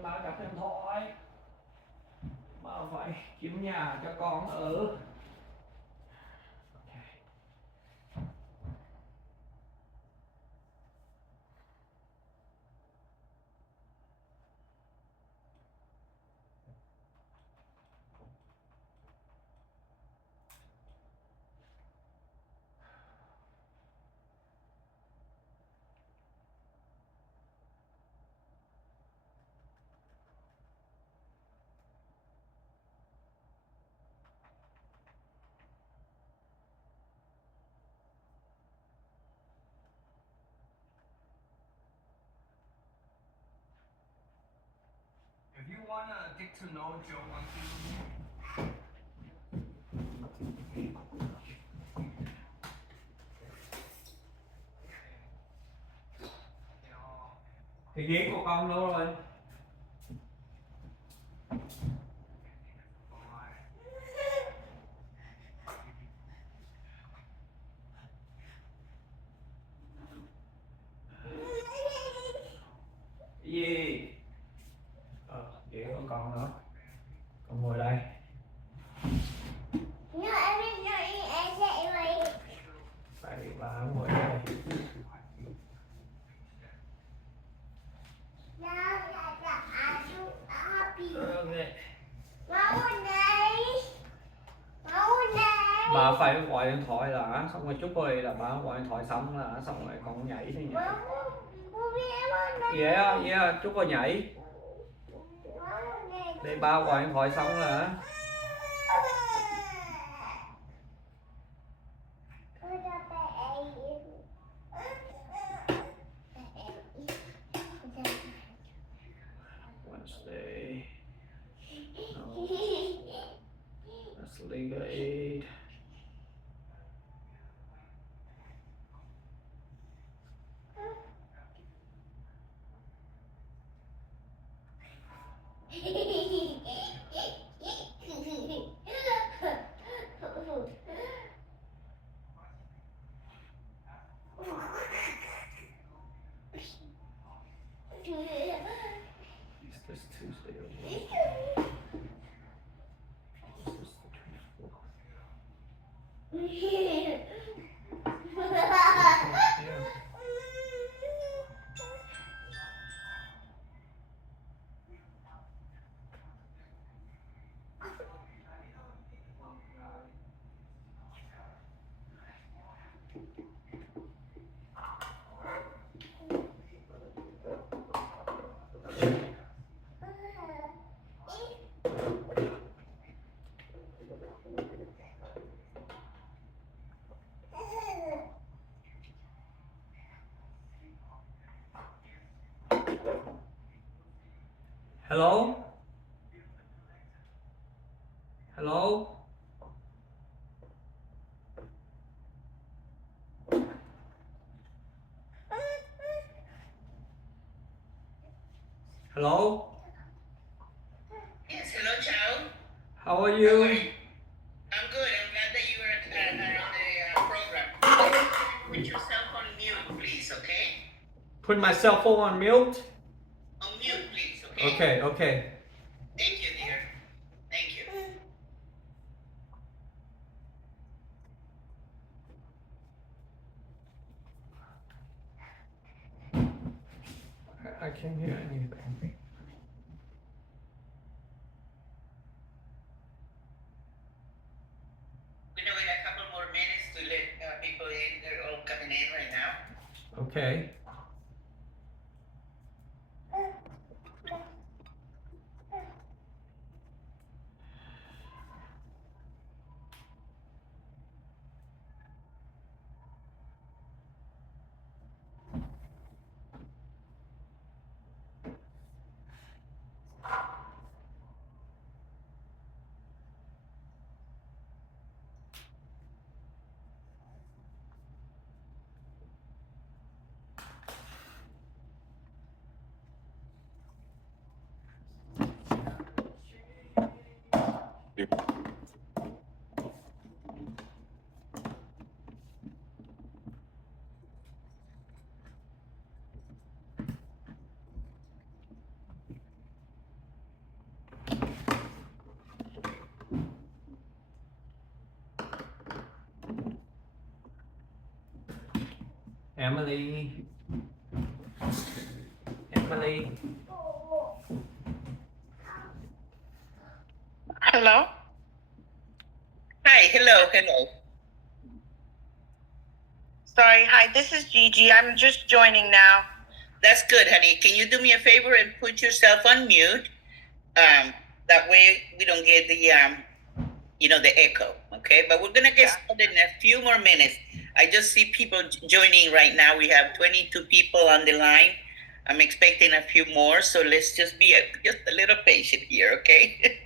nhưng ba gặp điện thoại. Ba phải kiếm nhà cho con ở. If you wanna get to know Joe Thì ghế của con đâu rồi? Gì? Ghế của con nữa. Con ngồi đây. Vậy bà ngồi đây. Bà phải gọi điện thoại là xong rồi chút rồi là bà gọi điện thoại xong là xong rồi con nhảy thì nhảy. Yeah, chút rồi nhảy. Để ba gọi điện thoại xong là Wednesday. No. That's legal aid. Is this Tuesday or Wednesday? Is this the 24th? Yeah. Hello? Hello? Hello? Yes, hello, Chow. How are you? I'm good. I'm glad that you were on the program. Put yourself on mute, please, okay? Put my cell phone on mute? On mute, please, okay? Okay. Thank you, dear. Thank you. I can't hear anything. We're gonna wait a couple more minutes to let people in. They're all coming in right now. Okay. Emily. Emily. Hello? Hi, hello. Sorry, hi, this is Gigi. I'm just joining now. That's good, honey. Can you do me a favor and put yourself on mute? That way we don't get the echo, okay? But we're gonna get started in a few more minutes. I just see people joining right now. We have 22 people on the line. I'm expecting a few more, so let's just be just a little patient here, okay?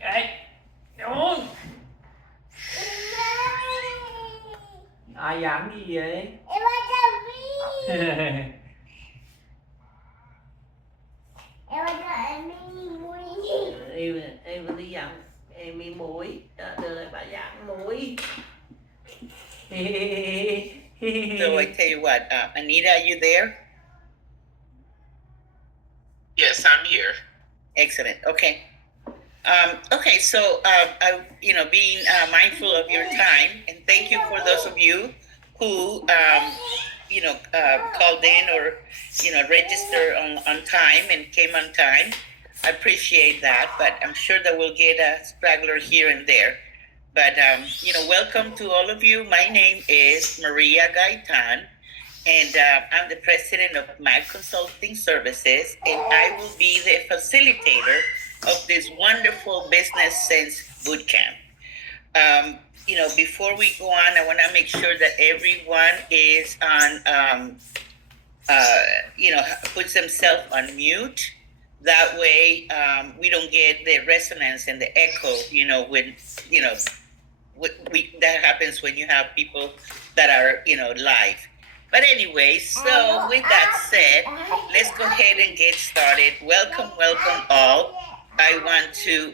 Ê, đúng. Ai dám gì vậy? Em đi dặn em đi muối đưa lại bà dặn muối. So I tell you what, Anita, are you there? Yes, I'm here. Excellent. Okay. Okay. So, being mindful of your time, and thank you for those of you who, called in or, registered on time and came on time. I appreciate that, but I'm sure that we'll get a straggler here and there. But, welcome to all of you. My name is Maria Gaitan, and I'm the president of MAG Consulting Services, and I will be the facilitator of this wonderful Business Sense Bootcamp. Before we go on, I want to make sure that everyone is on, puts themselves on mute. That way, we don't get the resonance and the echo, when, that happens when you have people that are, live. But anyway, so with that said, let's go ahead and get started. Welcome all. I want to,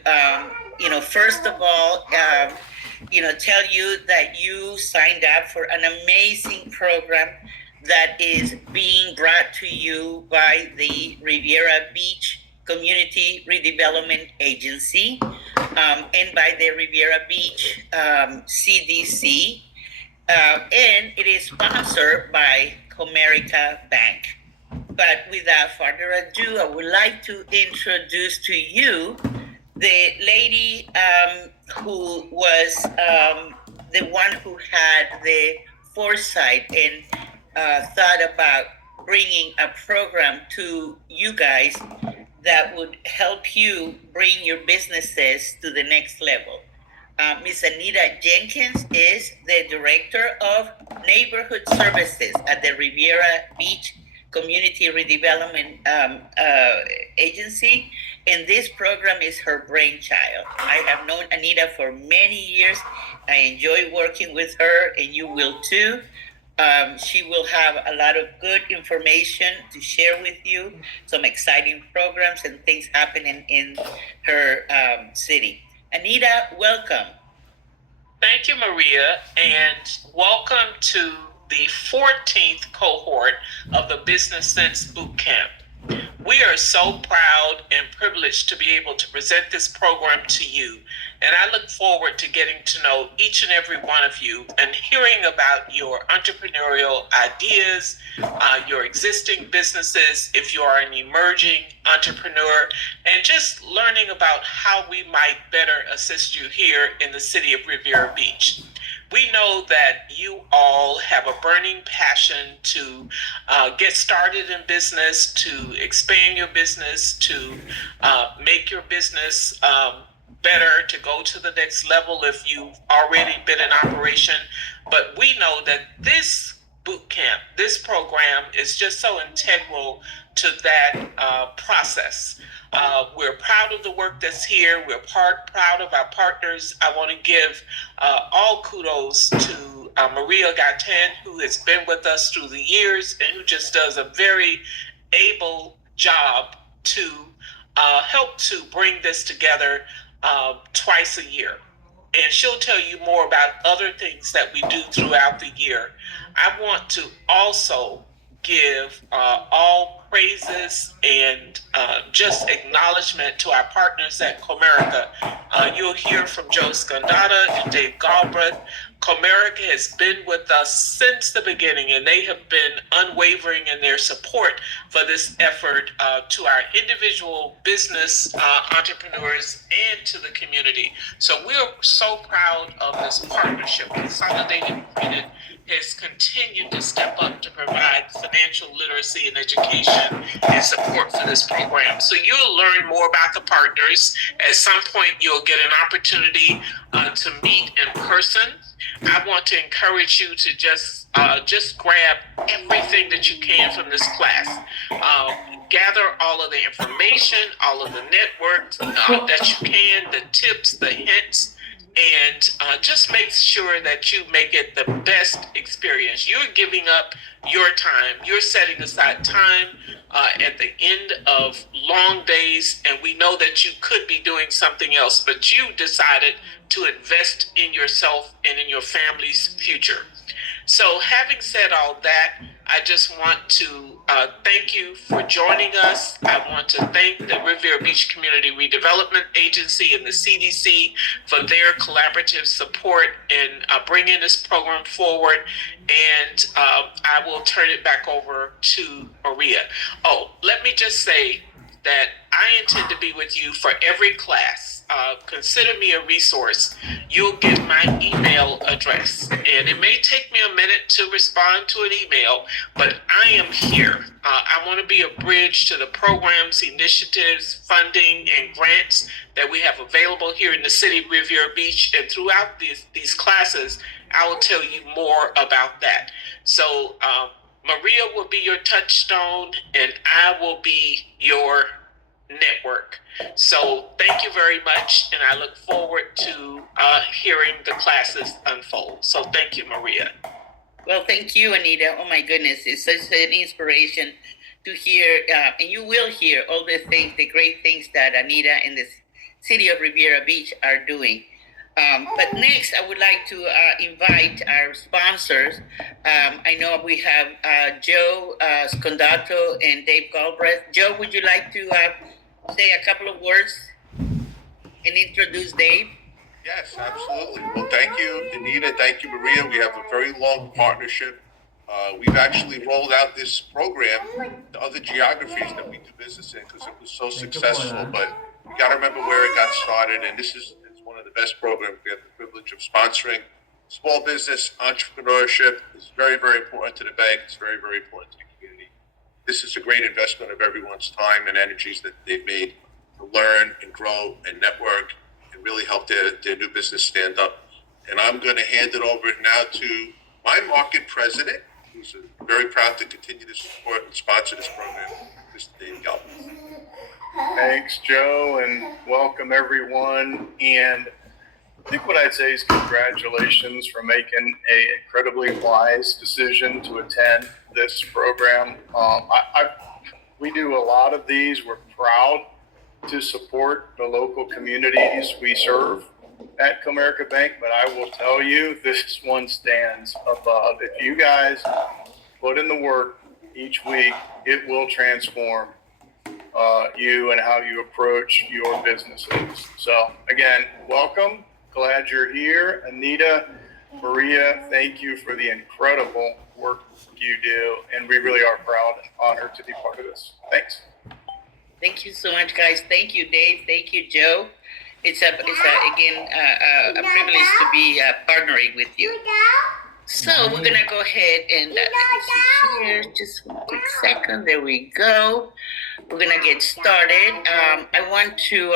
first of all, tell you that you signed up for an amazing program that is being brought to you by the Riviera Beach Community Redevelopment Agency and by the Riviera Beach CDC. And it is sponsored by Comerica Bank. But without further ado, I would like to introduce to you the lady who was the one who had the foresight and thought about bringing a program to you guys that would help you bring your businesses to the next level. Ms. Anita Jenkins is the Director of Neighborhood Services at the Riviera Beach Community Redevelopment Agency, and this program is her brainchild. I have known Anita for many years. I enjoy working with her, and you will too. She will have a lot of good information to share with you, some exciting programs and things happening in her city. Anita, welcome. Thank you, Maria, and welcome to the 14th cohort of the Business Sense Bootcamp. We are so proud and privileged to be able to present this program to you, and I look forward to getting to know each and every one of you and hearing about your entrepreneurial ideas, your existing businesses, if you are an emerging entrepreneur, and just learning about how we might better assist you here in the city of Riviera Beach. We know that you all have a burning passion to get started in business, to expand your business, to make your business better, to go to the next level if you've already been in operation. But we know that this boot camp, this program is just so integral to that process. We're proud of the work that's here. We're proud of our partners. I want to give all kudos to Maria Gaitan, who has been with us through the years and who just does a very able job to help to bring this together twice a year. and she'll tell you more about other things that we do throughout the year. I want to also give all praises and just acknowledgement to our partners at Comerica. You'll hear from Joe Scondata and Dave Galbraith. Comerica has been with us since the beginning, and they have been unwavering in their support for this effort to our individual business entrepreneurs and to the community. So we're so proud of this partnership. Consolidated Credit has continued to step up to provide financial literacy and education and support for this program. So you'll learn more about the partners. At some point, you'll get an opportunity to meet in person. I want to encourage you to just grab everything that you can from this class. Gather all of the information, all of the networks that you can, the tips, the hints, and just make sure that you make it the best experience. You're giving up your time. You're setting aside time at the end of long days, and we know that you could be doing something else, but you decided to invest in yourself and in your family's future. So, having said all that, I just want to thank you for joining us. I want to thank the Riviera Beach Community Redevelopment Agency and the CDC for their collaborative support in bringing this program forward. And I will turn it back over to Maria. Oh, let me just say that I intend to be with you for every class. Consider me a resource. You'll get my email address, and it may take me a minute to respond to an email, but I am here. I want to be a bridge to the programs, initiatives, funding, and grants that we have available here in the city of Riviera Beach. And throughout these classes, I will tell you more about that. So Maria will be your touchstone, and I will be your network. So thank you very much, and I look forward to hearing the classes unfold. So thank you, Maria. Well, thank you, Anita. Oh my goodness, it's such an inspiration to hear, and you will hear all the things, the great things that Anita and the city of Riviera Beach are doing. But next, I would like to invite our sponsors. I know we have Joe Scondato and Dave Galbraith. Joe, would you like to say a couple of words and introduce Dave? Yes, absolutely. Well, thank you, Anita. Thank you, Maria. We have a very long partnership. We've actually rolled out this program to other geographies that we do business in because it was so successful. But you got to remember where it got started, and this is one of the best programs. We have the privilege of sponsoring small business entrepreneurship. It's very, very important to the bank. It's very, very important to the community. This is a great investment of everyone's time and energies that they've made to learn and grow and network and really help their new business stand up. And I'm going to hand it over now to my market president, who's very proud to continue to support and sponsor this program, Mr. Dave Galbraith. Thanks, Joe, and welcome everyone. And I think what I'd say is congratulations for making an incredibly wise decision to attend this program. We do a lot of these. We're proud to support the local communities we serve at Comerica Bank, but I will tell you, this one stands above. If you guys put in the work each week, it will transform you and how you approach your businesses. So again, welcome. Glad you're here. Anita, Maria, thank you for the incredible work you do. And we really are proud and honored to be part of this. Thanks. Thank you so much, guys. Thank you, Dave. Thank you, Joe. It's a privilege to be partnering with you. So we're gonna go ahead and let me see here. Just one quick second. There we go. We're gonna get started. I want to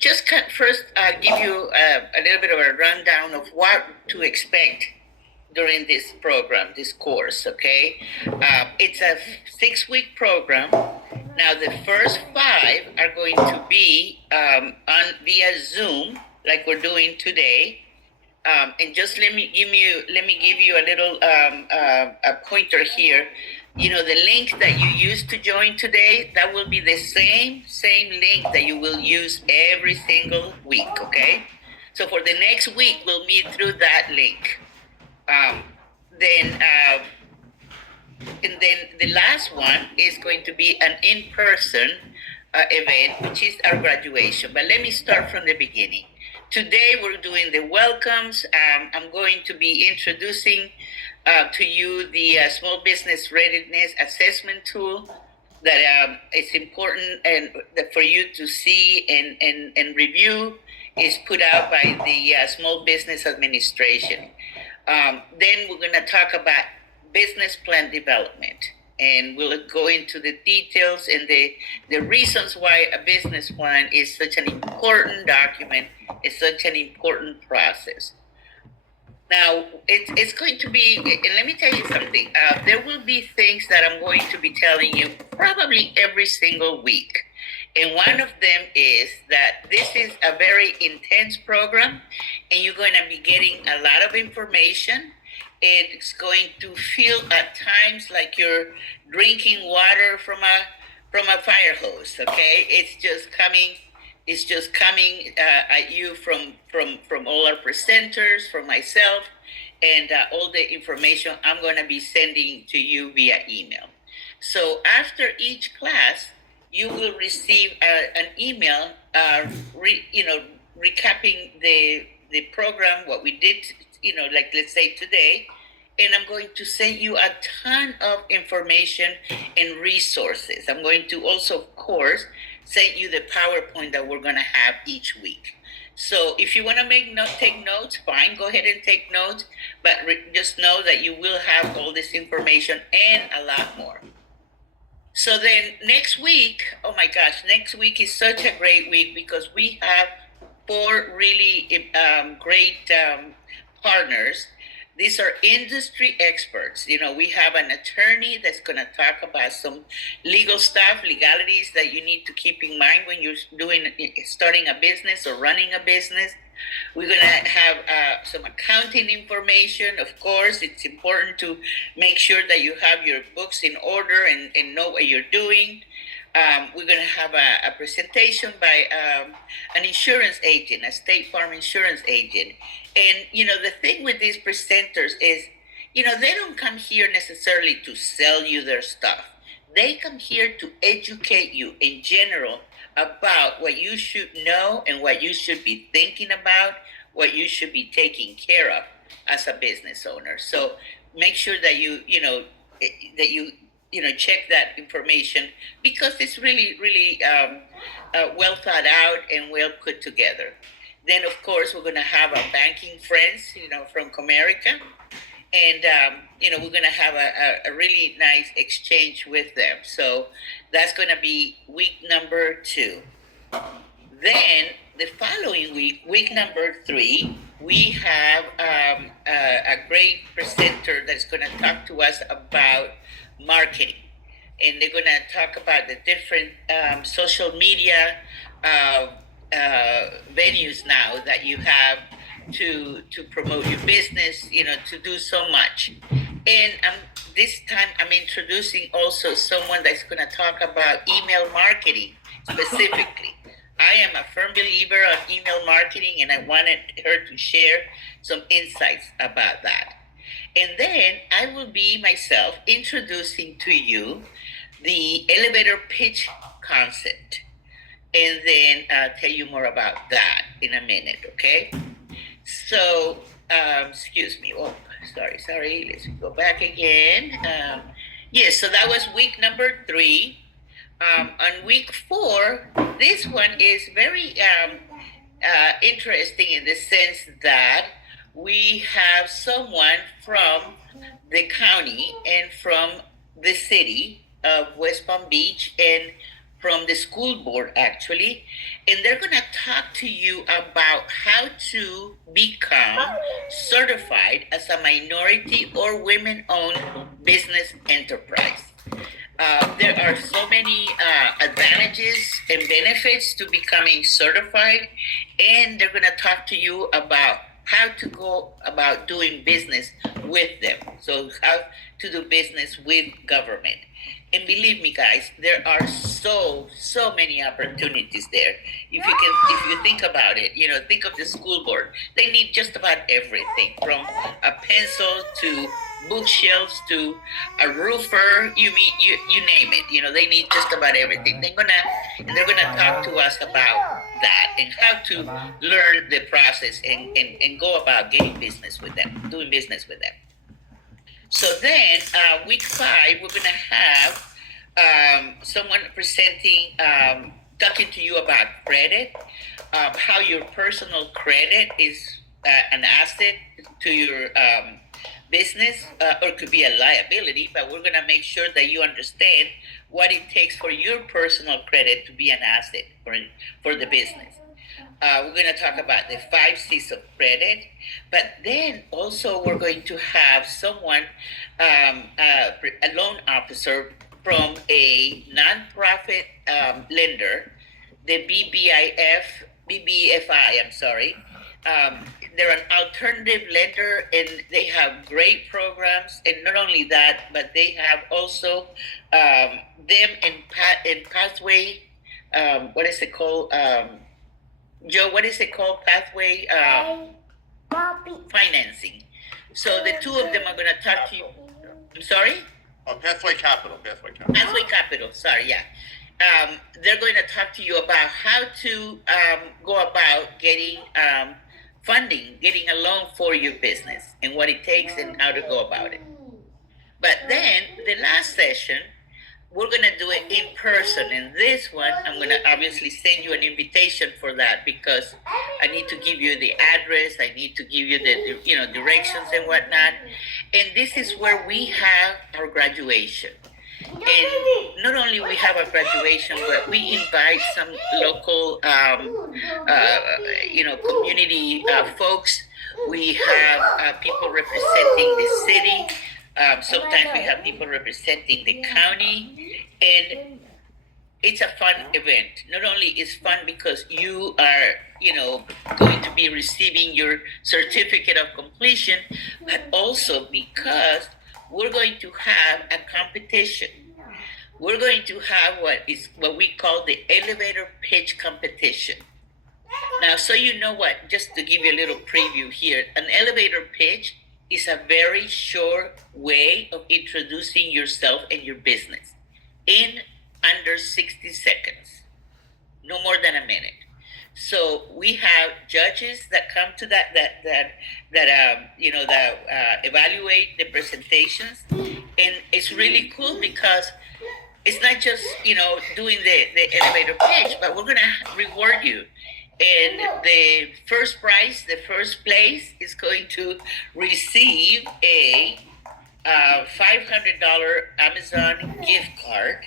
just first give you a little bit of a rundown of what to expect during this program, this course. Okay, it's a 6-week program. Now the first 5 are going to be on via Zoom, like we're doing today. And just let me give you a little a pointer here. You know, the link that you used to join today, that will be the same link that you will use every single week. Okay, So for the next week, we'll meet through that link. Then and then the last one is going to be an in-person event, which is our graduation. But let me start from the beginning. Today we're doing the welcomes. I'm going to be introducing to you the Small Business Readiness Assessment Tool that is important and that for you to see and review. Is put out by the Small Business Administration. Then we're going to talk about business plan development, and we'll go into the details and the reasons why a business plan is such an important document, is such an important process. Now, it's going to be, and let me tell you something, there will be things that I'm going to be telling you probably every single week. And one of them is that this is a very intense program, and you're going to be getting a lot of information. It's going to feel at times like you're drinking water from a fire hose. Okay, it's just coming at you from all our presenters, from myself, and all the information I'm going to be sending to you via email. So after each class, you will receive an email, recapping the program, what we did, like let's say today, and I'm going to send you a ton of information and resources. I'm going to also, of course, send you the PowerPoint that we're going to have each week. So if you want to take notes, fine, go ahead and take notes, but just know that you will have all this information and a lot more. So then next week, oh my gosh, next week is such a great week because we have 4 really great partners. These are industry experts. We have an attorney that's going to talk about some legal stuff, legalities that you need to keep in mind when you're starting a business or running a business. We're going to have some accounting information. Of course, it's important to make sure that you have your books in order and know what you're doing. We're going to have a presentation by an insurance agent, a State Farm insurance agent. And, the thing with these presenters is, they don't come here necessarily to sell you their stuff. They come here to educate you in general about what you should know and what you should be thinking about, what you should be taking care of as a business owner. So make sure that you check that information because it's really, really well thought out and well put together. Then, of course, we're going to have our banking friends, from Comerica. And, we're going to have a really nice exchange with them. So that's going to be week number 2. Then the following week, week number 3, we have a great presenter that's going to talk to us about marketing. And they're going to talk about the different social media venues now that you have to promote your business, to do so much. And this time I'm introducing also someone that's going to talk about email marketing specifically. I am a firm believer of email marketing, and I wanted her to share some insights about that. And then I will be myself introducing to you the elevator pitch concept, and then tell you more about that in a minute, okay? So, excuse me. Oh, sorry. Let's go back again. Yes, so that was week number 3. On week 4, this one is very interesting in the sense that we have someone from the county and from the city of West Palm Beach and from the school board, actually, and they're going to talk to you about how to become certified as a minority or women-owned business enterprise. There are so many advantages and benefits to becoming certified, and they're going to talk to you about how to go about doing business with them. So how to do business with government. And believe me, guys, there are so many opportunities there. If you think about it, think of the school board. They need just about everything, from a pencil to bookshelves to a roofer. You name it. They need just about everything. They're gonna talk to us about that and how to learn the process and go about getting business with them, doing business with them. So then, week 5, we're gonna have someone presenting, talking to you about credit, how your personal credit is an asset to your business, or could be a liability. But we're gonna make sure that you understand what it takes for your personal credit to be an asset for the business. We're going to talk about the 5 C's of credit, but then also we're going to have someone, a loan officer from a nonprofit lender, the BBFI, I'm sorry. They're an alternative lender, and they have great programs. And not only that, but they have also them in Pathway. What is it called? Joe, what is it called? Pathway financing. So the two of them are going to talk to you. I'm sorry? Pathway Capital. Pathway Capital, sorry, yeah. They're going to talk to you about how to go about getting funding, getting a loan for your business, and what it takes and how to go about it. But then the last session, we're going to do it in person. And this one, I'm going to obviously send you an invitation for that, because I need to give you the address. I need to give you the directions and whatnot. And this is where we have our graduation. And not only we have our graduation, but we invite some local, community folks. We have people representing the city. Sometimes we have people representing the county, and it's a fun event. Not only is fun because you are, going to be receiving your certificate of completion, but also because we're going to have a competition. We're going to have what we call the elevator pitch competition. Now, so you know what, just to give you a little preview here, an elevator pitch is a very short way of introducing yourself and your business in under 60 seconds, no more than a minute. So we have judges that come to that evaluate the presentations, and it's really cool because it's not just doing the elevator pitch, but we're gonna reward you. And the first prize, the first place, is going to receive a $500 Amazon gift card.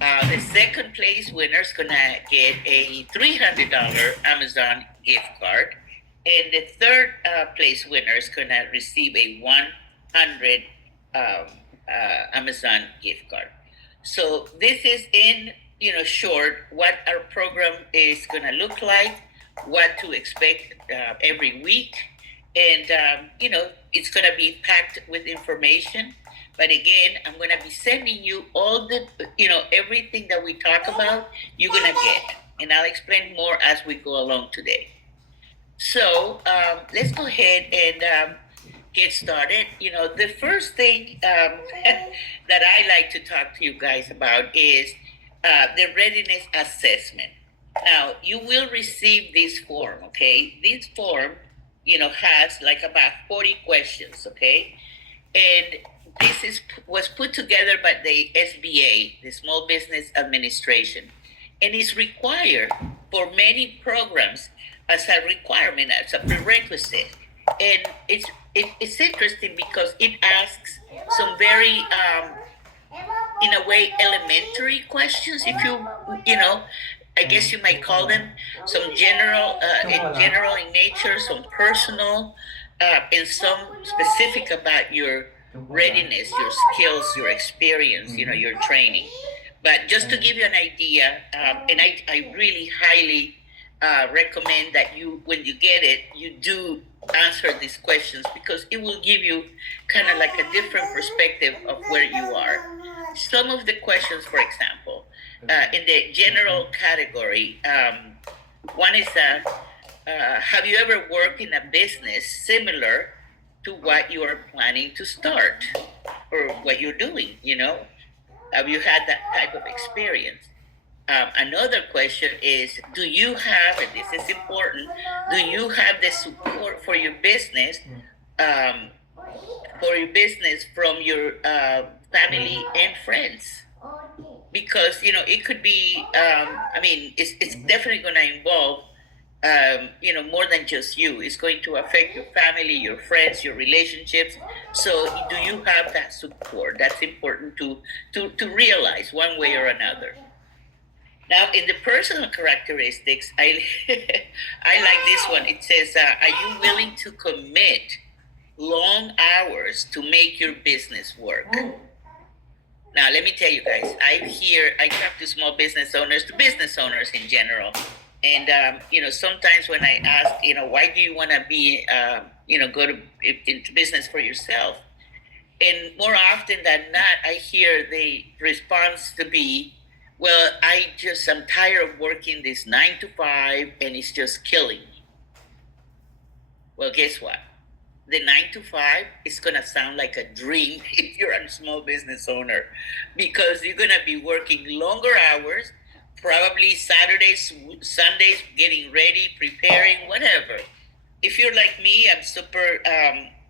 The second place winner is gonna get a $300 Amazon gift card, and the third place winner is gonna receive a $100 Amazon gift card. So this is in short what our program is gonna look like, what to expect every week, and it's gonna be packed with information. But again, I'm going to be sending you all the, everything that we talk about, you're going to get. And I'll explain more as we go along today. So let's go ahead and get started. The first thing that I like to talk to you guys about is the readiness assessment. Now, you will receive this form, okay? This form, has like about 40 questions, okay? And this was put together by the SBA, the Small Business Administration, and is required for many programs as a requirement, as a prerequisite. And it's interesting because it asks some very, in a way, elementary questions, if I guess you might call them, some general in nature, some personal, and some specific about your readiness, your skills, your experience, your training. But just to give you an idea, and I really highly recommend that when you get it, you do answer these questions, because it will give you kind of like a different perspective of where you are. some of the questions, for example, in the general category, one is have you ever worked in a business similar to what you are planning to start or what you're doing? Have you had that type of experience? Another question is, do you have, and this is important, do you have the support for your business, from your family and friends? Because it could be, it's definitely going to involve more than just you. It's going to affect your family, your friends, your relationships. So do you have that support? That's important to realize one way or another. Now, in the personal characteristics, I I like this one. It says, are you willing to commit long hours to make your business work? Now, let me tell you guys, I talk to small business owners, to business owners in general. And, sometimes when I ask, why do you want to be, go into business for yourself? And more often than not, I hear the response to be, well, I'm tired of working this 9 to 5 and it's just killing me. Well, guess what? The 9 to 5 is going to sound like a dream if you're a small business owner, because you're going to be working longer hours, probably Saturdays, Sundays, getting ready, preparing, whatever. If you're like me, I'm super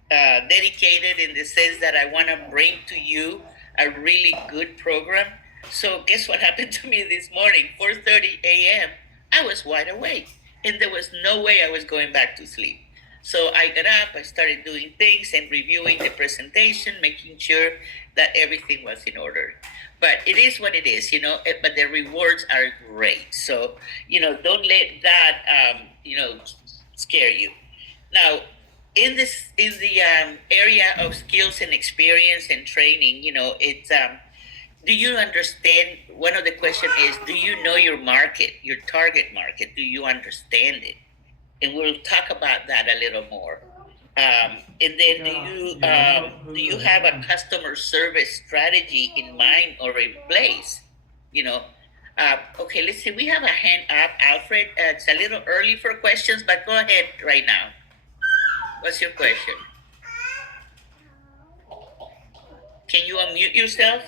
dedicated in the sense that I want to bring to you a really good program. So guess what happened to me this morning? 4:30 a.m. I was wide awake, and there was no way I was going back to sleep. So I got up, I started doing things and reviewing the presentation, making sure that everything was in order. But it is what it is, but the rewards are great. So, don't let that, scare you. Now, in the area of skills and experience and training, it's, do you understand? One of the questions is, do you know your market, your target market? Do you understand it? And we'll talk about that a little more. And then, do you have a customer service strategy in mind or in place? Okay, let's see. We have a hand up, Alfred. It's a little early for questions, but go ahead right now. What's your question? Can you unmute yourself?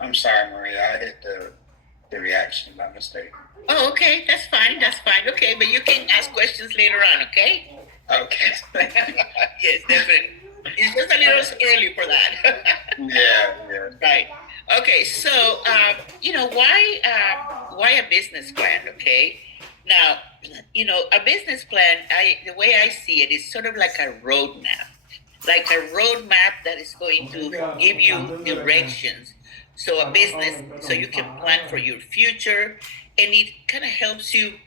I'm sorry, Maria. I hit the reaction by mistake. Oh, okay. That's fine. Okay, but you can ask questions later on, okay? Okay. Yes, definitely. It's just a little early for that. Yeah. Right. Okay, so why a business plan? Okay. Now, a business plan, the way I see it is sort of like a roadmap. Like a roadmap that is going to give you directions. So so you can plan for your future, and it kind of helps you,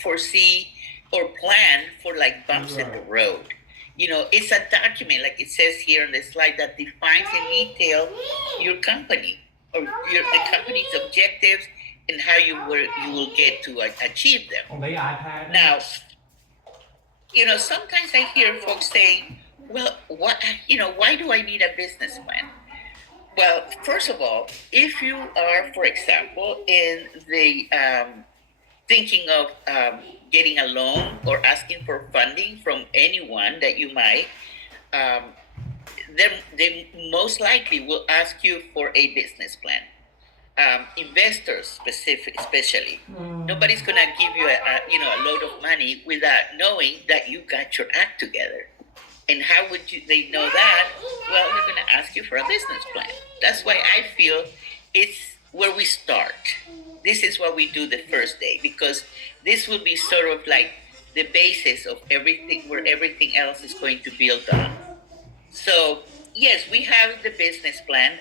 foresee or plan for like bumps in the road. It's a document, like it says here on the slide, that defines in detail your company or the company's objectives and how you will get to achieve them. Now, sometimes I hear folks say, well, why do I need a business plan? Well, first of all, if you are, for example, in the thinking of getting a loan or asking for funding from anyone that you might, they most likely will ask you for a business plan. Investors especially, nobody's gonna give you a load of money without knowing that you got your act together. And how would they know that? Well, they're gonna ask you for a business plan. That's why I feel it's where we start. This is what we do the first day, because this will be sort of like the basis of everything, where everything else is going to build on. So yes, we have the business plan.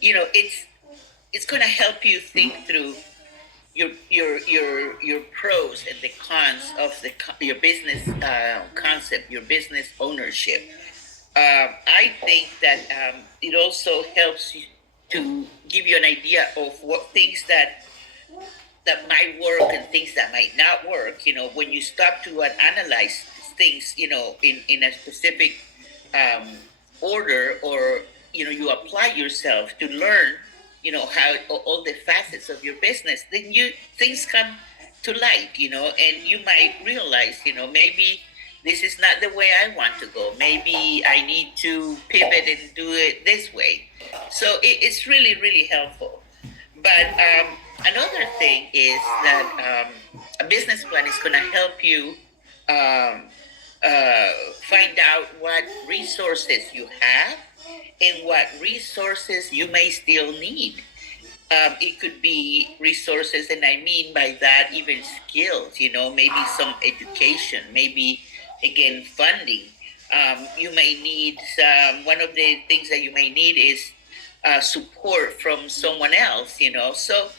It's going to help you think through your pros and the cons of your business concept, your business ownership. I think that it also helps you to give you an idea of what things that might work and things that might not work. When you stop to analyze things, in a specific order, or you apply yourself to learn, how all the facets of your business, then things come to light, and you might realize, maybe this is not the way I want to go. Maybe I need to pivot and do it this way. So it's really, really helpful. But another thing is that a business plan is going to help you um, find out what resources you have and what resources you may still need. It could be resources, and I mean by that even skills, maybe some education, maybe again funding. You may need one of the things that you may need is support from someone else, so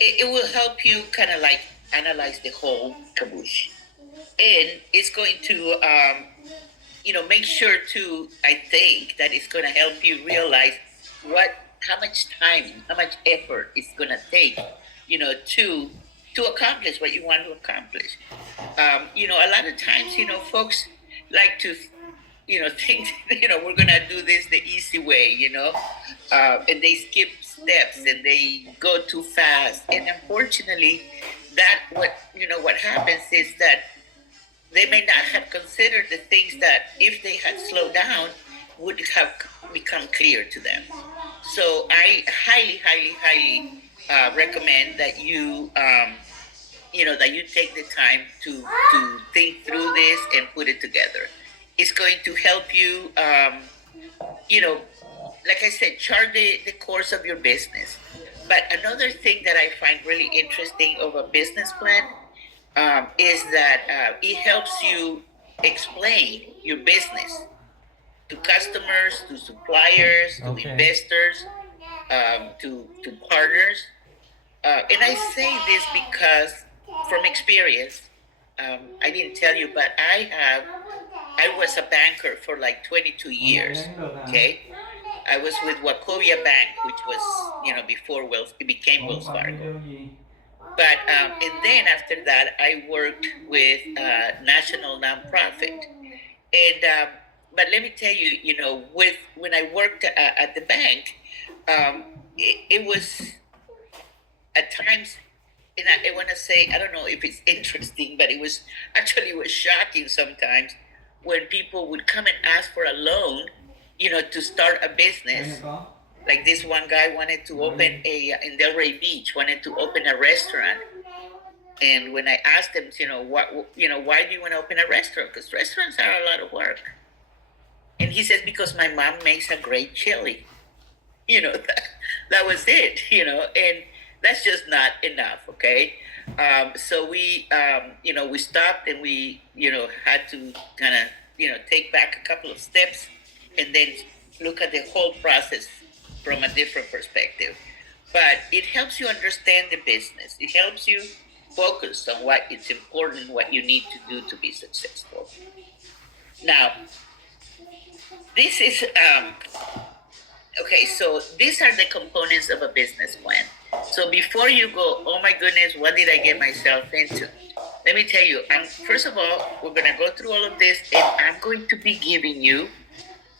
it will help you kind of like analyze the whole caboose. And it's going to make sure to, I think that it's going to help you realize how much time, how much effort it's going to take, to accomplish what you want to accomplish. A lot of times, folks like to, think, we're going to do this the easy way, and they skip steps and they go too fast. And unfortunately, what happens is that they may not have considered the things that, if they had slowed down, would have become clear to them. So I highly, highly, highly recommend that that you take the time to think through this and put it together. It's going to help you, like I said, chart the course of your business. But another thing that I find really interesting of a business plan is that it helps you explain your business to customers, to suppliers, to investors, to partners. And I say this because, from experience, I didn't tell you, but I was a banker for like 22 years. Okay, I was with Wachovia Bank, which was before it became Wells Fargo. But and then after that, I worked with national nonprofit. And but let me tell you, when I worked at the bank, it was at times, and I want to say, I don't know if it's interesting, but it was shocking sometimes when people would come and ask for a loan, to start a business. Like this one guy wanted to open in Delray Beach, wanted to open a restaurant. And when I asked him, why do you want to open a restaurant? Because restaurants are a lot of work. And he says, because my mom makes a great chili. That was it, and that's just not enough, okay? So we stopped, and we, had to kind of, take back a couple of steps and then look at the whole process from a different perspective. But it helps you understand the business. It helps you focus on what is important, what you need to do to be successful. Now, this is okay. So these are the components of a business plan. So before you go, oh my goodness, what did I get myself into? Let me tell you. First of all, we're gonna go through all of this, and I'm going to be giving you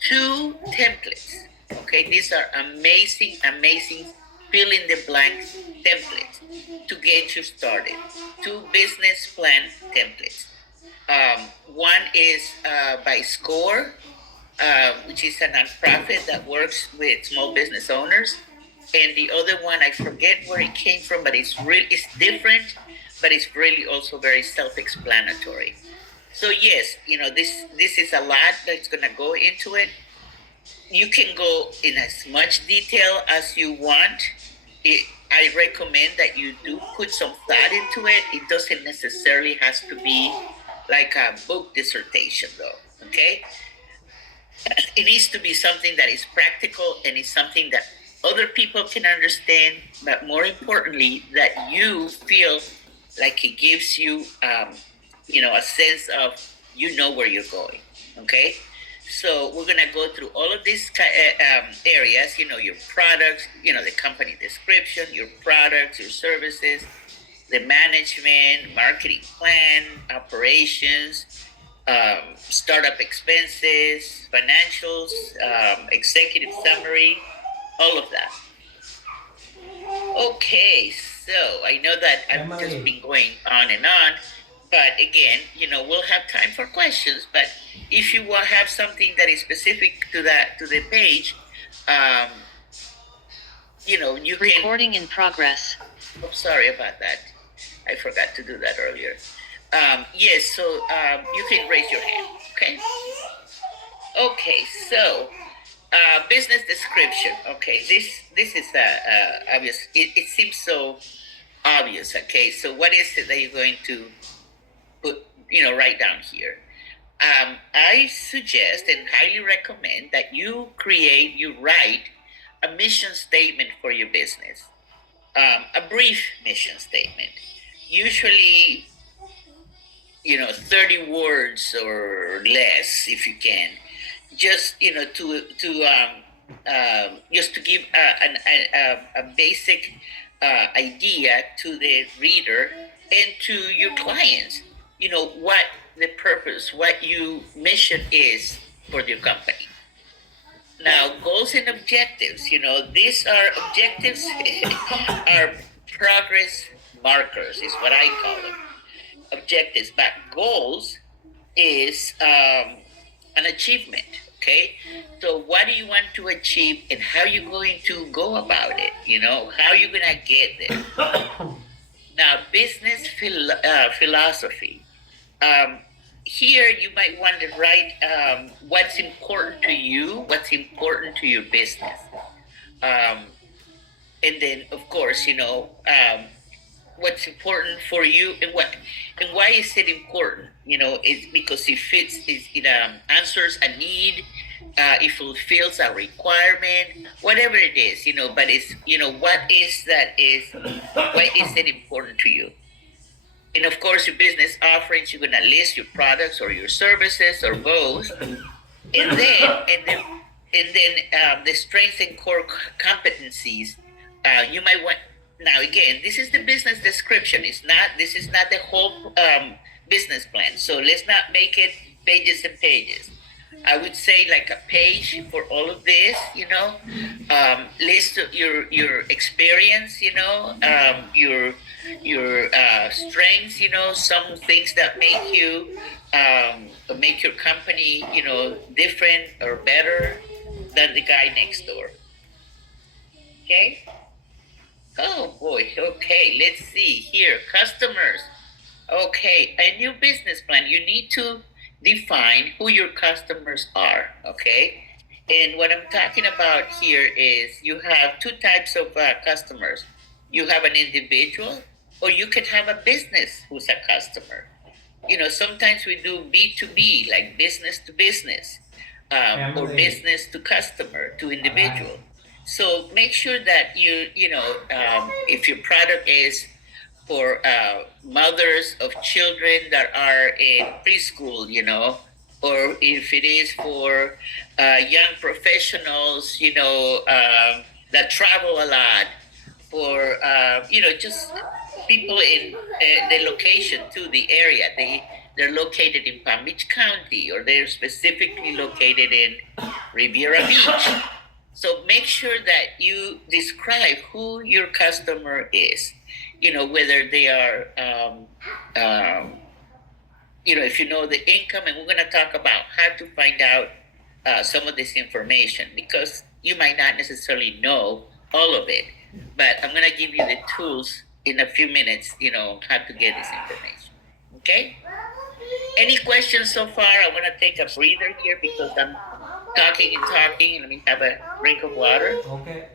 2 templates. Okay, these are amazing, amazing fill in the blanks templates to get you started. 2 business plan templates. One is by SCORE, which is a nonprofit that works with small business owners, and the other one, I forget where it came from, but it's different, but it's really also very self-explanatory. So yes, this is a lot that's going to go into it. You can go in as much detail as you want. I recommend that you do put some thought into it. It doesn't necessarily has to be like a book dissertation, though. Okay, it needs to be something that is practical, and it's something that other people can understand, but more importantly, that you feel like it gives you, a sense of where you're going. Okay, so we're gonna go through all of these areas. Your products, the company description, your products, your services, the management, marketing plan, operations, startup expenses, financials, executive summary, all of that. Okay, so I know that I've just been going on and on, but again, we'll have time for questions. But if you will have something that is specific to the page, you can. Recording in progress. Oh, sorry about that. I forgot to do that earlier. Yes, so you can raise your hand. Okay. Okay, so business description. Okay, this is obvious. It seems so obvious. Okay, so what is it that you're going to put, write down here? I suggest and highly recommend that you write a mission statement for your business, a brief mission statement, usually 30 words or less if you can, just just to give a basic idea to the reader and to your clients, what the purpose, what your mission is for your company. Now, goals and objectives, these are objectives are progress markers, is what I call them. Objectives, but goals is an achievement. Okay, so what do you want to achieve and how you going to go about it? How you gonna get there? Now, business philosophy. Here you might want to write what's important to you, what's important to your business, and then of course what's important for you and why is it important. It's because it answers a need, it fulfills a requirement, whatever it is, but it's why is it important to you. And of course, your business offerings, you're gonna list your products or your services or both, and then the strengths and core competencies. You might want. Now, again, this is the business description. This is not the whole business plan. So let's not make it pages and pages. I would say like a page for all of this. List your experience. Your strengths. Some things that make your company different or better than the guy next door. Okay. Oh boy, okay, let's see here. Customers. Okay, a new business plan. You need to define who your customers are, okay? And what I'm talking about here is you have two types of customers. You have an individual, or you can have a business who's a customer. Sometimes we do B2B, like business to business, or business to customer, to individual. So make sure that if your product is for mothers of children that are in preschool, or if it is for young professionals, that travel a lot, for just people in the location to the area. They're located in Palm Beach County, or they're specifically located in Riviera Beach. So make sure that you describe who your customer is, whether they are, if you know the income, and we're going to talk about how to find out some of this information, because you might not necessarily know all of it, but I'm going to give you the tools in a few minutes, how to get this information. Okay? Any questions so far? I want to take a breather here because I'm talking and talking. Let me have a drink of water. Okay.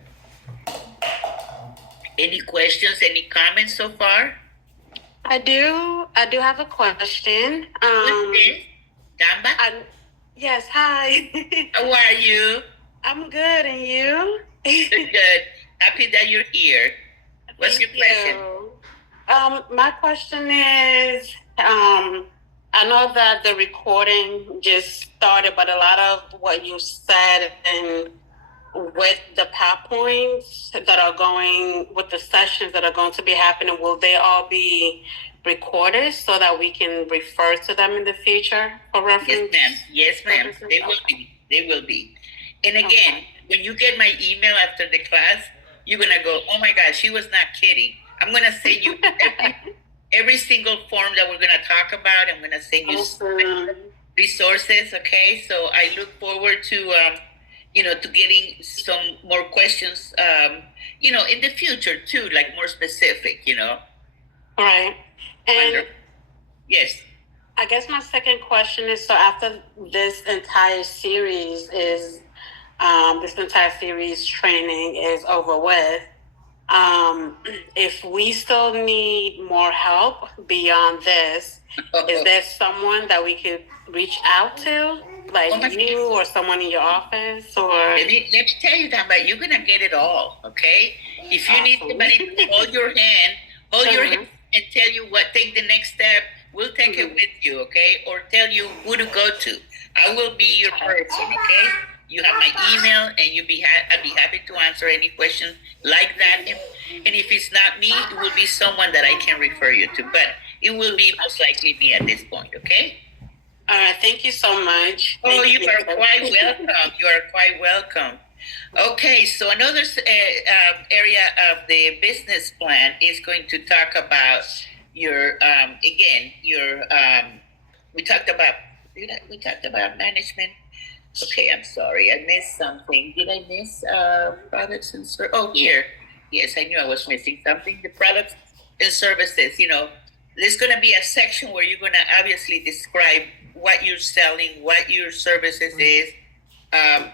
Any questions? Any comments so far? I do have a question. Who's this? Gamba? Yes, hi. How are you? I'm good, and you? Good. Happy that you're here. What's your question? My question is, I know that the recording just started, but a lot of what you said and with the PowerPoints that are going, with the sessions that are going to be happening, will they all be recorded so that we can refer to them in the future for reference? Yes, ma'am. They will be. They will be. And again, when you get my email after the class, you're gonna go, "Oh my gosh, she was not kidding." I'm gonna send you every single form that we're gonna talk about. I'm gonna send you resources. Okay, so I look forward to to getting some more questions in the future too, like more specific. Right. And Yes. I guess my second question is, so after this entire series training is over with, if we still need more help beyond this, is there someone that we could reach out to, like you or someone in your office? Or let me tell you that, but you're gonna get it all, okay? If you need somebody to hold your hand and tell you take the next step, we'll take it with you, okay? Or tell you who to go to. I will be your person, okay? You have my email, and I'd be happy to answer any questions like that. And if it's not me, it will be someone that I can refer you to. But it will be most likely me at this point, okay? All right, thank you so much. Oh, you are quite welcome. You are quite welcome. Okay, so another area of the business plan is going to talk about your we talked about management. Okay, I'm sorry, I missed something. Did I miss products and services? Oh, here. Yes, I knew I was missing something. The products and services. There's going to be a section where you're going to obviously describe what you're selling, what your services is.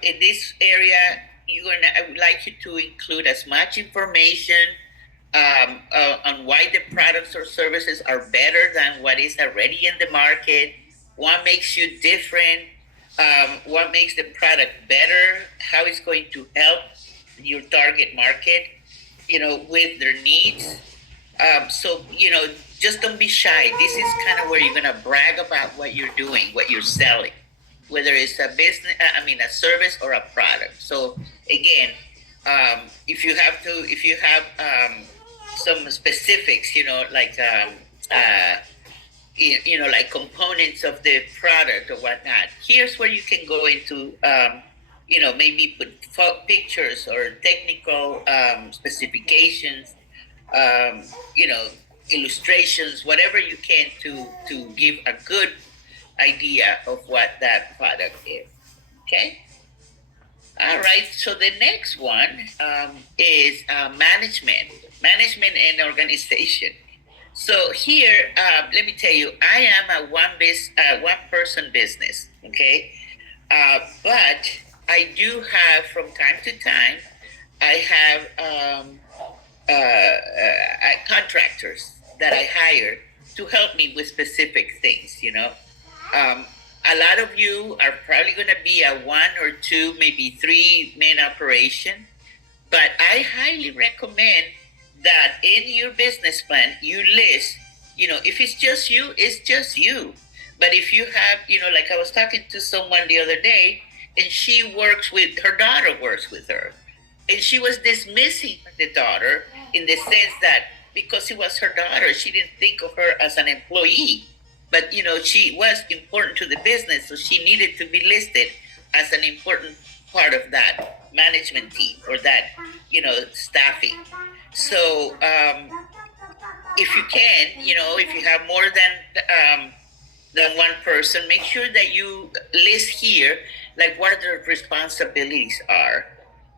In this area, I would like you to include as much information on why the products or services are better than what is already in the market, what makes you different, what makes the product better, how it's going to help your target market, with their needs. So, just don't be shy. This is kind of where you're going to brag about what you're doing, what you're selling, whether it's a a service or a product. So again, if you have some specifics, like like components of the product or whatnot, here's where you can go into, maybe put pictures or technical specifications, illustrations, whatever you can to give a good idea of what that product is. Okay. All right. So the next one is management and organization. So here, let me tell you, I am a one-person business. Okay, but I do have from time to time, I have contractors that I hire to help me with specific things. A lot of you are probably going to be a 1 or 2, maybe 3 man operation, but I highly recommend that in your business plan you list, if it's just you, it's just you. But if you have, like I was talking to someone the other day, and her daughter works with her, and she was dismissing the daughter in the sense that because it was her daughter, she didn't think of her as an employee. But, she was important to the business, so she needed to be listed as an important part of that management team or that, staffing. So if you can, if you have more than one person, make sure that you list here, like what their responsibilities are.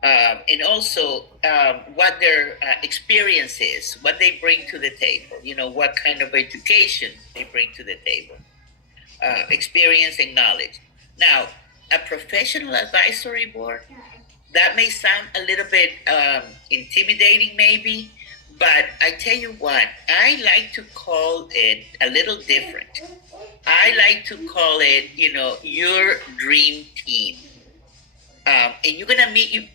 And also what their experience is, what they bring to the table, what kind of education they bring to the table, experience and knowledge. Now, a professional advisory board, that may sound a little bit intimidating maybe, but I tell you what, I like to call it a little different. I like to call it, your dream team. And you're gonna meet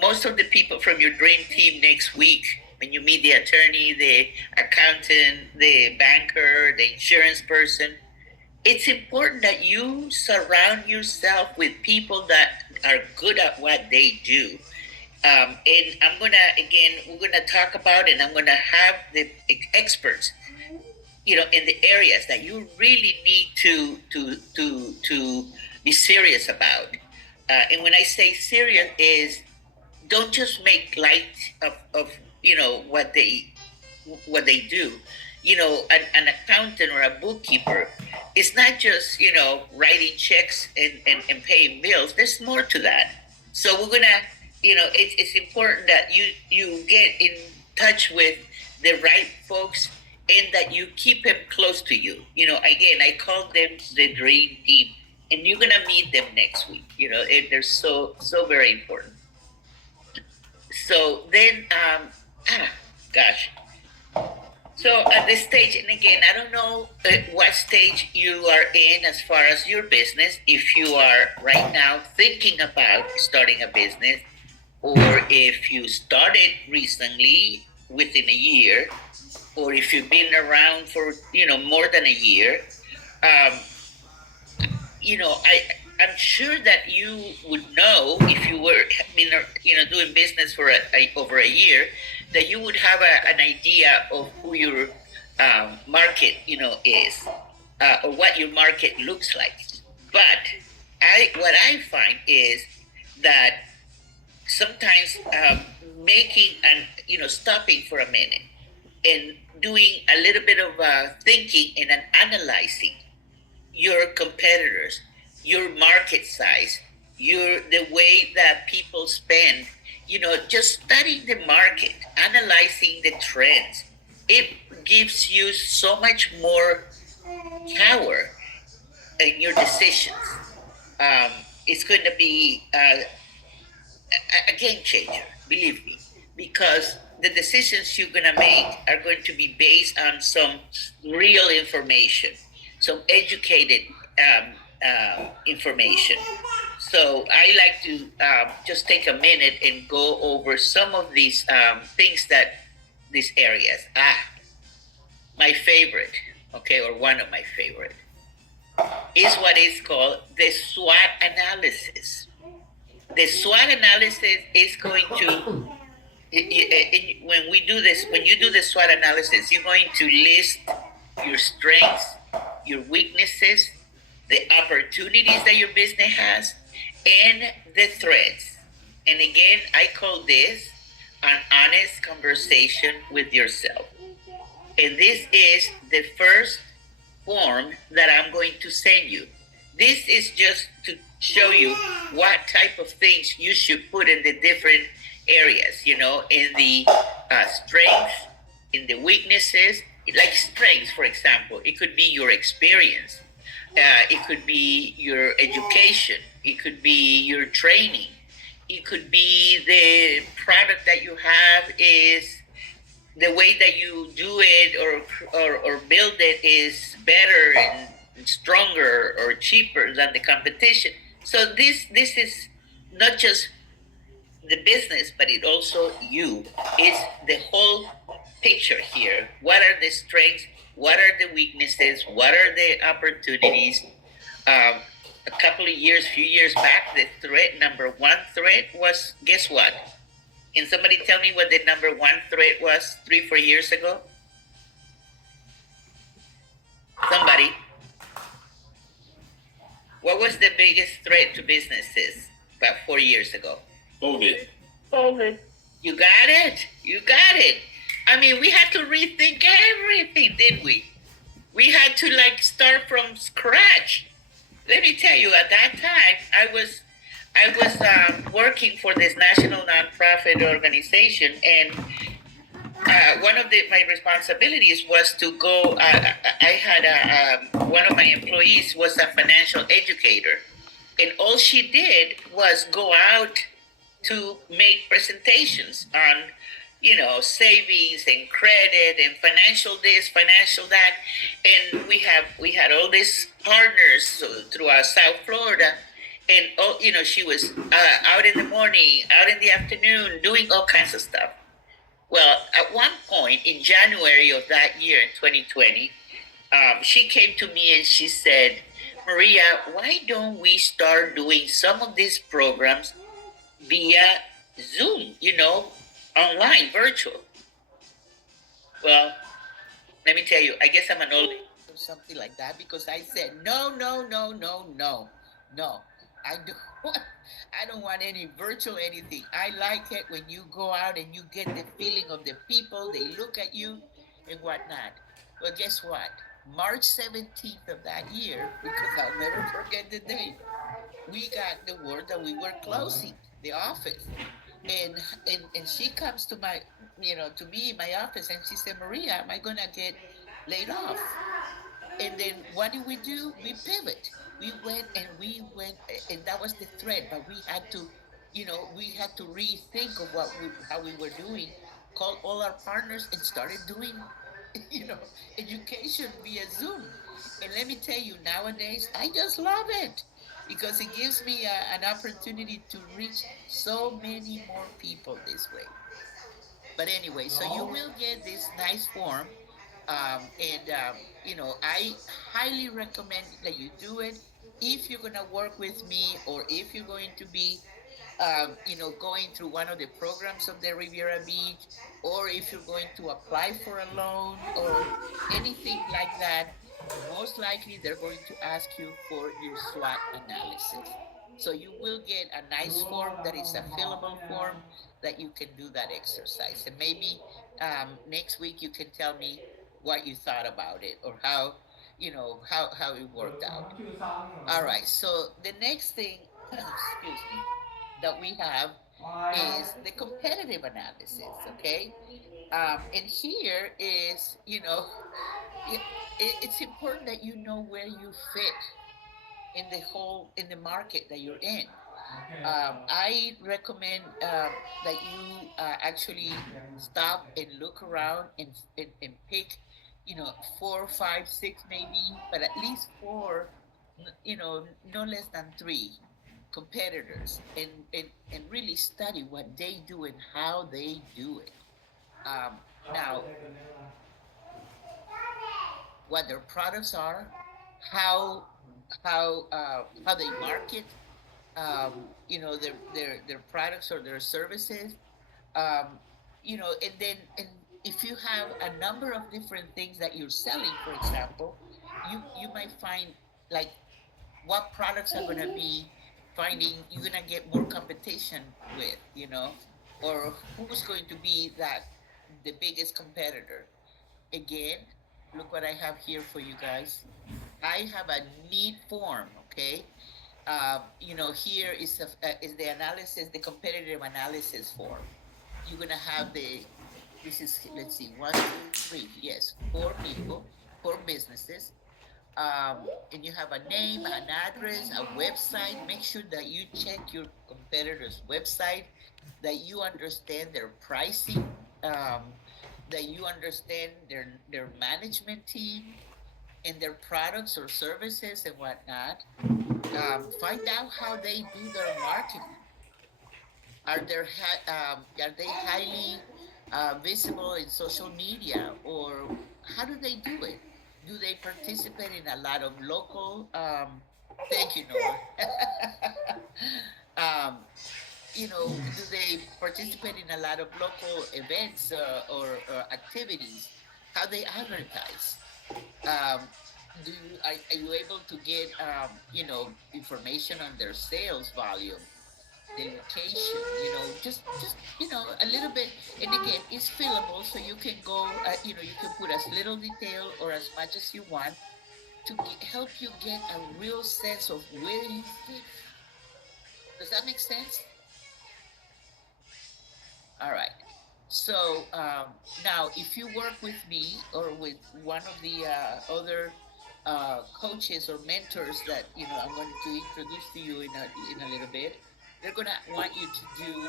most of the people from your dream team next week when you meet the attorney, the accountant, the banker, the insurance person. It's important that you surround yourself with people that are good at what they do. And we're gonna talk about, and I'm gonna have the experts, in the areas that you really need to be serious about. And when I say serious is don't just make light of what they do. An accountant or a bookkeeper, it's not just writing checks and paying bills. There's more to that. So we're gonna, it's important that you get in touch with the right folks and that you keep them close to you. Again, I call them the dream team, and you're gonna meet them next week. They're so very important. So then, gosh. So at this stage, and again, I don't know what stage you are in as far as your business. If you are right now thinking about starting a business, or if you started recently within a year, or if you've been around for more than a year, I'm sure that you would know if you were been doing business for over a year, that you would have an idea of who your market is, or what your market looks like. But what I find is that sometimes making and stopping for a minute and doing a little bit of thinking and analyzing your competitors, your market size, the way that people spend, just studying the market, analyzing the trends. It gives you so much more power in your decisions. It's going to be a game changer, believe me, because the decisions you're going to make are going to be based on some real information, some educated information. So I like to just take a minute and go over some of these things these areas. My favorite, okay, or one of my favorite, is what is called the SWOT analysis. The SWOT analysis is going to, when you do the SWOT analysis, you're going to list your strengths, your weaknesses, the opportunities that your business has, and the threats. And again, I call this an honest conversation with yourself. And this is the first form that I'm going to send you. This is just to show you what type of things you should put in the different areas, in the strengths, in the weaknesses. Like strengths, for example, it could be your experience. It could be your education. It could be your training. It could be the product that you have is the way that you do it or build it is better and stronger or cheaper than the competition. So this is not just the business, but it also you. It's the whole picture here. What are the strengths? What are the weaknesses? What are the opportunities? Few years back, the number one threat was, guess what? Can somebody tell me what the number one threat was 3-4 years ago? Somebody. What was the biggest threat to businesses about 4 years ago? COVID. You got it. You got it. I mean, we had to rethink everything, didn't we? We had to start from scratch. Let me tell you, at that time, I was working for this national nonprofit organization, and one of my responsibilities was to go. I had one of my employees was a financial educator, and all she did was go out to make presentations on savings and credit and financial this, financial that. And we had all these partners throughout South Florida. And she was out in the morning, out in the afternoon, doing all kinds of stuff. Well, at one point in January of that year, in 2020, she came to me and she said, Maria, why don't we start doing some of these programs via Zoom, online, virtual? Well, let me tell you, I guess I'm an old lady or something like that because I said no, no, no, no, no, no. I don't want, I don't want any virtual anything. I like it when you go out and you get the feeling of the people. They look at you and whatnot. Well, guess what? March 17th of that year, because I'll never forget the date, we got the word that we were closing the office. And she comes to my, to me in my office, and she said, Maria, am I gonna get laid off? And then what did we do? We pivot. We went, and that was the thread. But we had to, we had to rethink of how we were doing. Called all our partners and started doing, you know, education via Zoom. And let me tell you, nowadays I just love it because it gives me an opportunity to reach so many more people this way. But anyway, so you will get this nice form, and I highly recommend that you do it if you're gonna work with me or if you're going to be, going through one of the programs of the Riviera Beach, or if you're going to apply for a loan or anything like that. Most likely they're going to ask you for your SWOT analysis. So you will get a nice form that is a fillable form that you can do that exercise. And maybe next week you can tell me what you thought about it or how it worked out. All right. So the next thing, excuse me, that we have is the competitive analysis. Okay. And here is, it, it's important that you know where you fit in the market that you're in. I recommend that you actually stop and look around and pick, 4, 5, 6 maybe, but at least four, no less than three competitors, and really study what they do and how they do it. Um, Now, what their products are, how how they market, their products or their services, um, and then and if you have a number of different things that you're selling, for example, you might find like what products are going to be finding you're going to get more competition with, or who's going to be the biggest competitor. Again, look what I have here for you guys. I have a neat form, okay? Here is the analysis, the competitive analysis form. You're gonna have this is, let's see, 1, 2, 3, yes, 4 people, 4 businesses, and you have a name, an address, a website. Make sure that you check your competitor's website, that you understand their pricing, um, that you understand their management team and their products or services and whatnot. Find out how they do their marketing. Are they highly visible in social media, or how do they do it? Do they participate in a lot of local? Thank you, Noah. um, do they participate in a lot of local events or activities? How they advertise? Um, are you able to get information on their sales volume, the location, just a little bit. And again, it's fillable, so you can go, you can put as little detail or as much as you want to help you get a real sense of where you fit. Does that make sense? All right. So now, if you work with me or with one of the other coaches or mentors that I'm going to introduce to you in a little bit, they're going to want you to do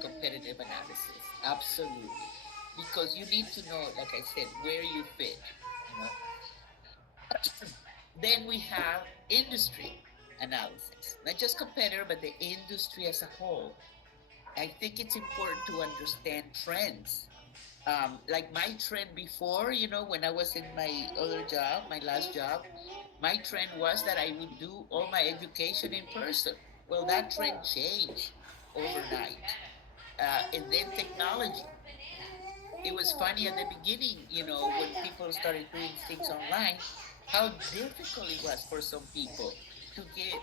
competitive analysis. Absolutely, because you need to know, like I said, where you fit. You know. Then we have industry analysis, not just competitor, but the industry as a whole. I think it's important to understand trends. Like my trend before, when I was in my other job, my last job, my trend was that I would do all my education in person. Well, that trend changed overnight. And then technology. it was funny at the beginning, when people started doing things online, how difficult it was for some people to get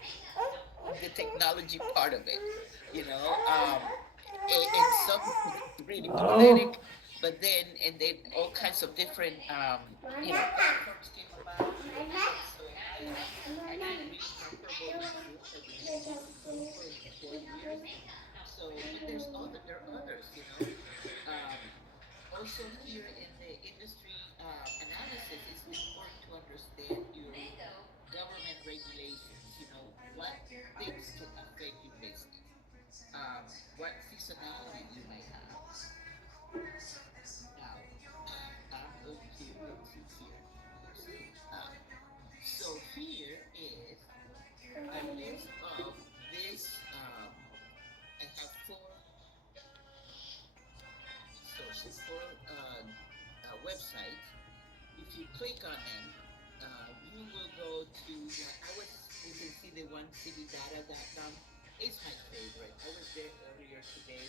the technology part of it, and some really pathetic, but then all kinds of different, platforms came about. So I got really comfortable with Zoom. I've been using Zoom for 4 years. So, but there are others, Um, Also here in the industry analysis, it's important to understand your government regulations. What things can affect your business, what seasonality you might have. Now, I'm going to let's see here. So here is a list of this. I have four resources, four websites. If you click on them, you will go to. You can see the onecitydata.com. It's my favorite. I was there earlier today,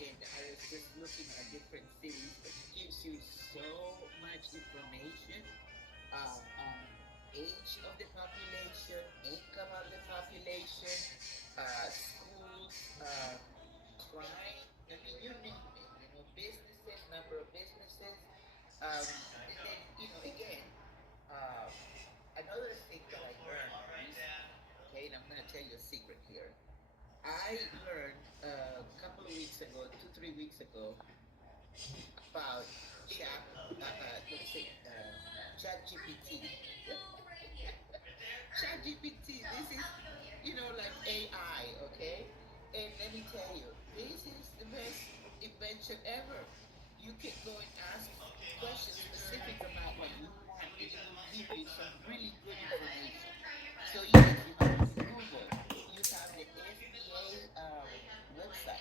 and I was just looking at different cities. It gives you so much information on age of the population, income of the population, schools, crime. I mean, you name it. Businesses, number of businesses. And then, again, uh, another thing that I learned recently, okay, and I'm going to tell you a secret here. I learned a couple of weeks ago, 2, 3 weeks ago, about let's say, Chat GPT. Chat GPT, this is, like AI, okay? And let me tell you, this is the best invention ever. You can go and ask questions specific about what you want, and it will give you some really good information. So yes, you have Google, you have the SBA website,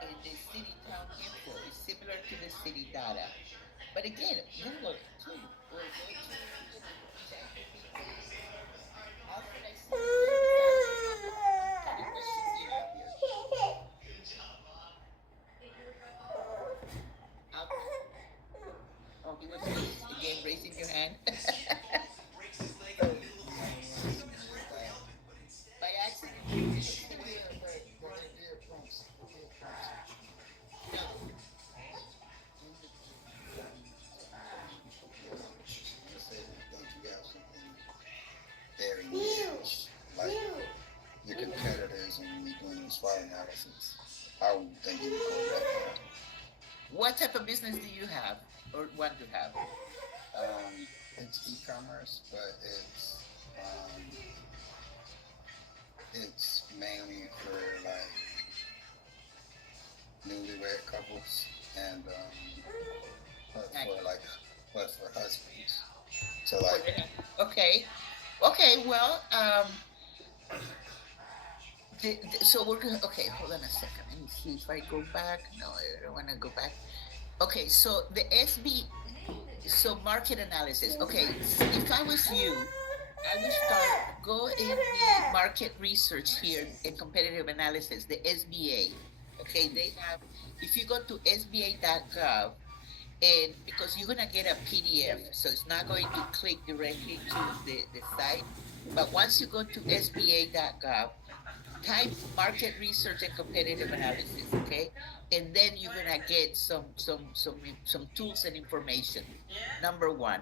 and the city town info is similar to the city data. But again, Google too will go to ChatGPT. Alfred, I see you there. What kind of questions do you have here? Alfred? Oh, he was again raising your hand. By accident, you just hit the earphones. No. Don't you have something very niche, like your competitors and you doing SWOT analysis? I would think you would go that far. What type of business do you have or want to have? It's e-commerce, but it's mainly for like newlywed couples and but for husbands. So like Okay. Okay. Well, so we're gonna. Okay, hold on a second. Let me see if I go back. No, I don't want to go back. Okay, so the SB, so market analysis. Okay, if I was you, I would go in the market research here in competitive analysis, the SBA. Okay, they have. If you go to sba.gov, and because you're gonna get a PDF, so it's not going to click directly to the site. But once you go to sba.gov, type market research and competitive analysis, okay, and then you're gonna get some tools and information. Number one,